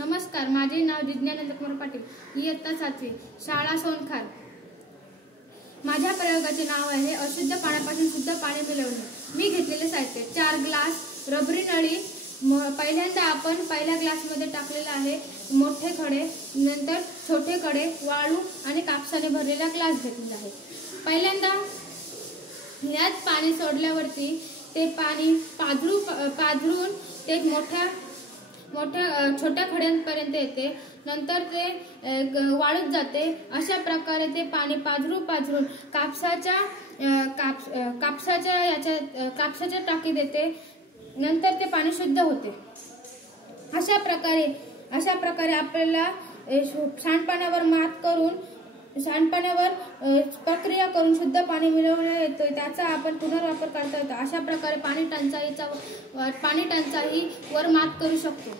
नमस्कार, माझे नाव जिज्ञा नंदकुमार पाटील, इयत्ता 7वी, शाळा सोनखार। माझ्या प्रयोगाचे नाव आहे अशुद्ध पाण्यापासून शुद्ध पाणी मिळवणे। मी घेतलेले साहित्य 4 ग्लास, रबरी नळी, पहिल्यांदा आपण पहिल्या ग्लासमध्ये टाकलेला आहे मोठे खडे, नंतर छोटे खडे, वाळू आणि कापसाने भरलेला ग्लास घेतलेला आहे। पहिल्यांदा यात पाणी सोडल्यावरती ते पाणी पाझरून ते छोट्या खड्यांपर्यंत येते, नंतर ते वाळूत जाते। अशा प्रकारे ते पाणी पाझरून कापसाच्या टाकीत येते, नंतर ते पाणी शुद्ध होते। अशा प्रकारे आपल्याला सांडपाण्यावर प्रक्रिया करून शुद्ध पाणी मिळवता येते, त्याचा आपण पुनर्वापर करता येतो। अशा प्रकारे पाणी टंचाईवर मात करू शकतो।